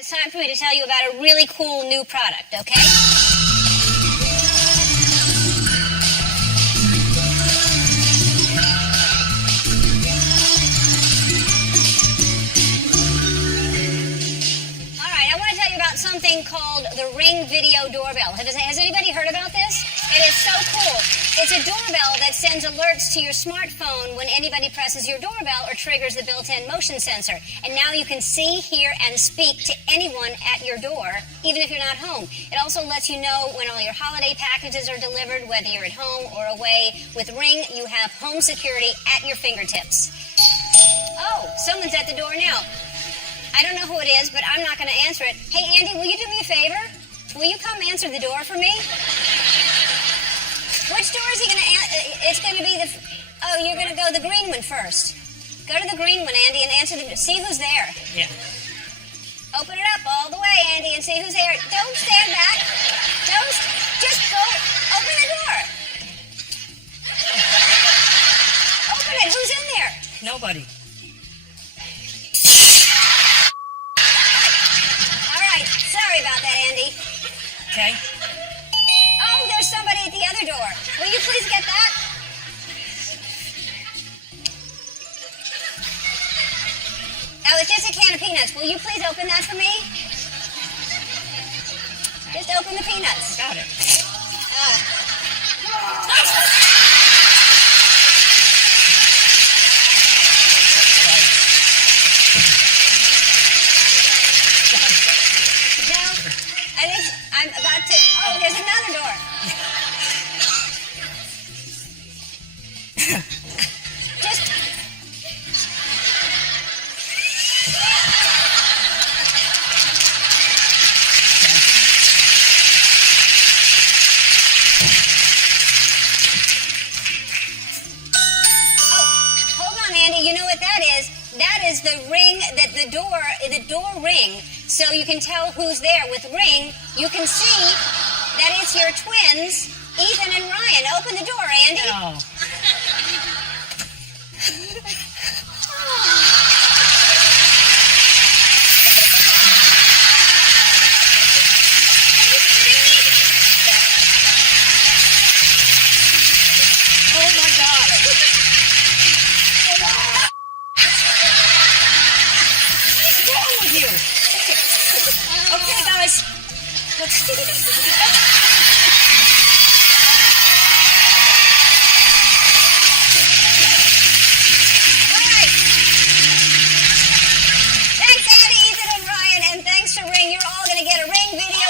It's time for me to tell you about a really cool new product, okay? Something called the Ring Video Doorbell. Has anybody heard about this? It is so cool. It's a doorbell that sends alerts to your smartphone when anybody presses your doorbell or triggers the built-in motion sensor. And now you can see, hear, and speak to anyone at your door, even if you're not home. It also lets you know when all your holiday packages are delivered, whether you're at home or away. With Ring, you have home security at your fingertips. Oh, someone's at the door now. I don't know who it is, but I'm not going to answer it. Hey, Andy, will you do me a favor? Will you come answer the door for me? Which door is he going to answer? It's going to be the... Oh, you're going to go the green one first. Go to the green one, Andy, and answer the... See who's there. Yeah. Open it up all the way, Andy, and see who's there. Don't stand back. Don't... Just go... Open the door. Open it. Who's in there? Nobody. Sorry about that, Andy. Okay. Oh, there's somebody at the other door. Will you please get that? Oh, it's just a can of peanuts. Will you please open that for me? Just open the peanuts. Got it. I'm about to... Oh, there's another door. Just... Oh, hold on, Andy. You know what that is? That is the ring, the door ring. So you can tell who's there. With Ring, you can see that it's your twins, Ethan and Ryan. Open the door, Andy. No. Oh my God. What's wrong with you? Okay, guys. Let's do this. All right. Thanks, Andy, Ethan, and Ryan, and thanks to Ring. You're all going to get a Ring Video